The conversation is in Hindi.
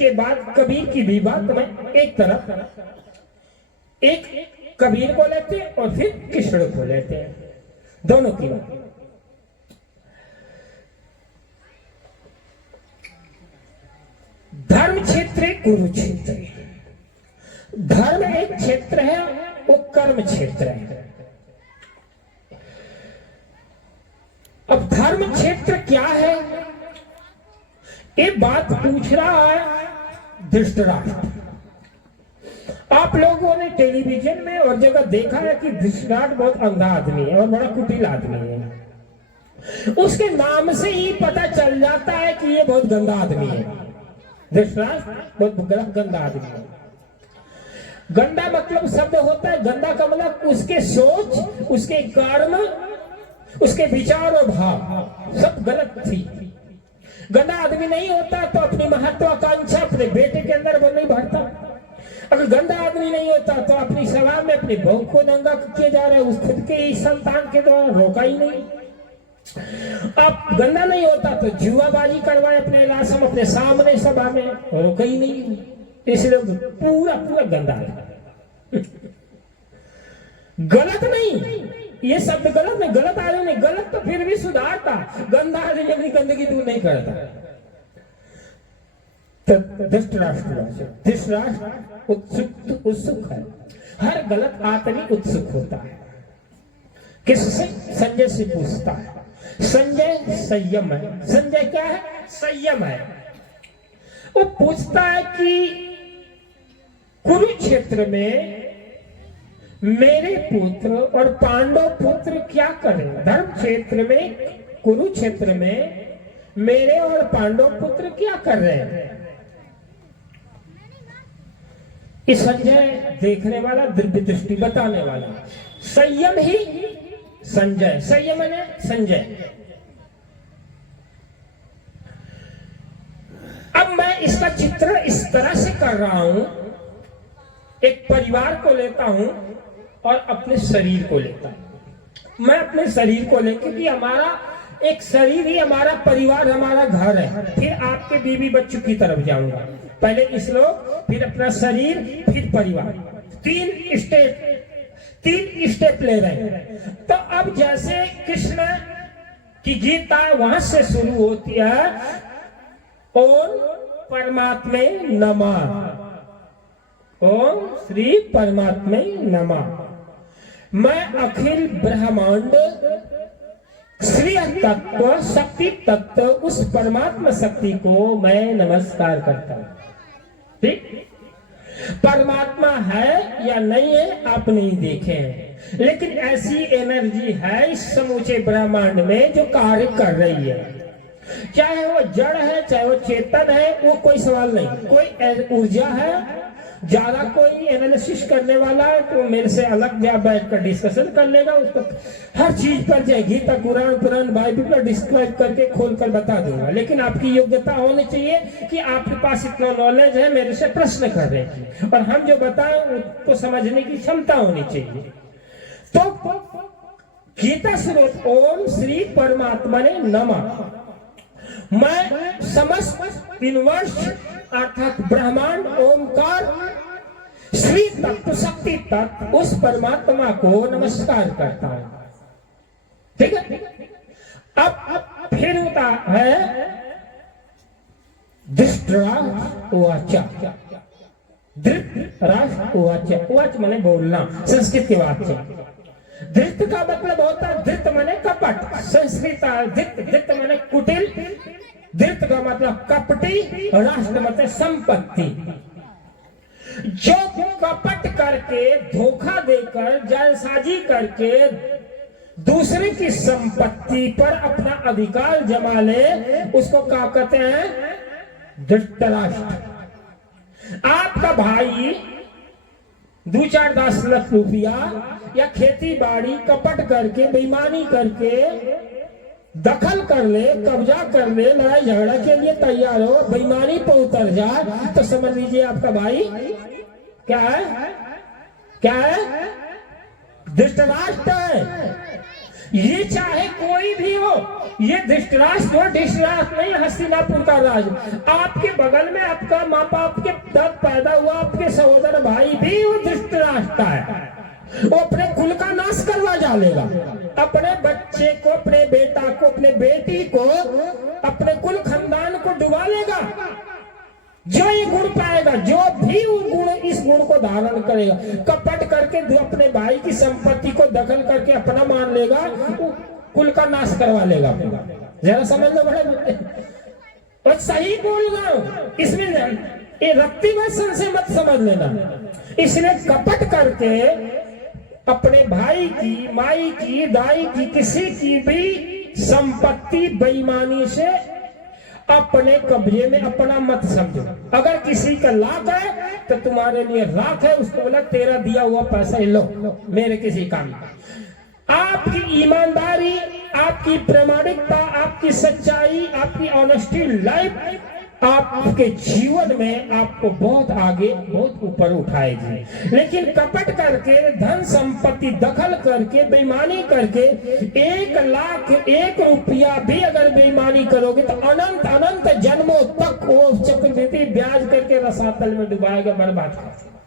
इसके बाद कबीर की भी बात में एक तरफ एक कबीर को लेते हैं और फिर कृष्ण को लेते हैं, दोनों की बात। धर्म क्षेत्र कुरुक्षेत्र, धर्म एक क्षेत्र है, वो कर्म क्षेत्र है। अब धर्म क्षेत्र क्या है, ये बात पूछ रहा है धृतराष्ट्र। आप लोगों ने टेलीविजन में और जगह देखा है कि धृतराष्ट्र बहुत अंधा आदमी है और बड़ा कुटिल आदमी है। उसके नाम से ही पता चल जाता है कि ये बहुत गंदा आदमी है। धृतराष्ट्र बहुत गंदा आदमी है। गंदा मतलब शब्द होता है, गंदा का मतलब उसके सोच, उसके कर्म, उसके विचार और भाव सब गलत थी। गंदा आदमी नहीं होता तो अपनी महत्वाकांक्षा अपने बेटे के अंदर वो नहीं भरता। अगर गंदा आदमी नहीं होता तो अपनी सभा में अपने बहू को नंगा किए जा रहे हैं, उस खुद के ही संतान के द्वारा रोका ही नहीं। अब गंदा नहीं होता तो जुआबाजी करवाए अपने इलाज में, अपने सामने सभा में, रोका ही नहीं। इसलिए पूरा पूरा गंदा है। गलत नहीं, ये शब्द गलत नहीं, गलत आदमी नहीं, गलत तो फिर भी सुधारता, गंदा आदमी अपनी गंदगी दूर नहीं करता। तो धृतराष्ट्र उत्सुक है, हर गलत आदमी उत्सुक होता है। किससे? संजय से पूछता है। संजय संयम है। संजय क्या है? संयम है। वो पूछता है कि कुरुक्षेत्र में मेरे पुत्र और पांडव पुत्र क्या करें? धर्म क्षेत्र में, कुरुक्षेत्र में मेरे और पांडव पुत्र क्या कर रहे हैं? इस संजय देखने वाला, दिव्य दृष्टि बताने वाला, संयम ही संजय, संयम ने संजय। अब मैं इसका चित्र इस तरह से कर रहा हूं, एक परिवार को लेता हूं और अपने शरीर को लेता हूं। मैं अपने शरीर को लेकर कि हमारा एक शरीर ही हमारा परिवार, हमारा घर है। फिर आपके बीवी बच्चों की तरफ जाऊंगा। पहले इस लोग, फिर अपना शरीर, फिर परिवार। तीन स्टेप ले रहे हैं। तो अब जैसे कृष्ण की गीता वहां से शुरू होती है, ओम परमात्मे नमः, ओम श्री परमात्मे नमः। मैं अखिल ब्रह्मांड श्री तत्व, शक्ति तत्व, उस परमात्मा शक्ति को मैं नमस्कार करता हूं। ठीक? परमात्मा है या नहीं है आप नहीं देखे हैं, लेकिन ऐसी एनर्जी है इस समूचे ब्रह्मांड में जो कार्य कर रही है। चाहे वो जड़ है, चाहे वो चेतन है, वो कोई सवाल नहीं। कोई ऊर्जा है, ज्यादा कोई एनालिसिस करने वाला है तो मेरे से अलग जा बैठकर डिस्कशन कर लेगा। उसको हर चीज पर जाए, गीता, कुरान, बाइबल पर डिस्क्राइब करके खोल कर बता दूंगा। लेकिन आपकी योग्यता होनी चाहिए कि आपके पास इतना नॉलेज है मेरे से प्रश्न कर रहे हैं, और हम जो बताएं उसको समझने की क्षमता होनी चाहिए। तो गीता स्रोत ओम श्री परमात्मने नमः। मैं समस्त यूनिवर्स अर्थात ब्रह्मांड, ओमकार, श्री तत्व, शक्ति तत्व, उस परमात्मा को नमस्कार करता हूं। ठीक है? अब फिर होता है धृतराष्ट्र उवाच। धृतराष्ट्र उवाच, उवाच माने बोलना, संस्कृत के वाक्य। धृत का मतलब होता है, धृत माने कपट, संस्कृत धृत माने कुटिल, धृत का मतलब कपटी, राष्ट्र मतलब संपत्ति। जो कपट करके, धोखा देकर, जालसाजी करके दूसरे की संपत्ति पर अपना अधिकार जमा ले, उसको क्या कहते हैं? धृतराष्ट्र। आपका भाई 2-4-10 लाख रुपया या खेती बाड़ी कपट करके, बेईमानी करके दखल कर ले, कब्जा कर ले, लड़ाई झगड़ा के लिए तैयार हो, बेईमानी पर उतर जाए, तो समझ लीजिए आपका भाई क्या है? क्या है? धृतराष्ट्र है। ये चाहे कोई भी हो, ये धृतराष्ट्र हो, धृतराष्ट्र नहीं, हस्तिनापुर का राज, आपके बगल में आपका माँ बाप के तब पैदा हुआ आपके सहोदर भाई भी वो धृतराष्ट्र है, वो अपने कुल का नाश करवा डालेगा, अपने बच्चे को, अपने बेटा को, अपने बेटी को, अपने कुल खानदान को डुबा लेगा। जो ये गुण पाएगा, जो भी वो गुण, इस गुण को धारण करेगा, कपट करके अपने भाई की संपत्ति को दखल करके अपना मान लेगा, वो कुल का नाश करवा लेगा। जरा समझ लो बड़े बच्चे, और सही बोल रहा हूं, इसमें ये रत्ती वचन से मत समझ लेना। इसने कपट करके अपने भाई की, माई की, दाई की, किसी की भी संपत्ति बेईमानी से अपने कब्जे में अपना मत समझो। अगर किसी का लाख है तो तुम्हारे लिए राख है, उसको बोला तेरा दिया हुआ पैसा लो, मेरे किसी काम का। आपकी ईमानदारी, आपकी प्रामाणिकता, आपकी सच्चाई, आपकी ऑनेस्टी लाइफ आपके जीवन में आपको बहुत आगे, बहुत ऊपर उठाएगी। लेकिन कपट करके, धन संपत्ति दखल करके, बेईमानी करके, 1 लाख 1 रुपया भी अगर बेईमानी करोगे तो अनंत अनंत जन्मों तक वो चक्रवृद्धि ब्याज करके रसातल में डुबाएगा, बर्बाद कर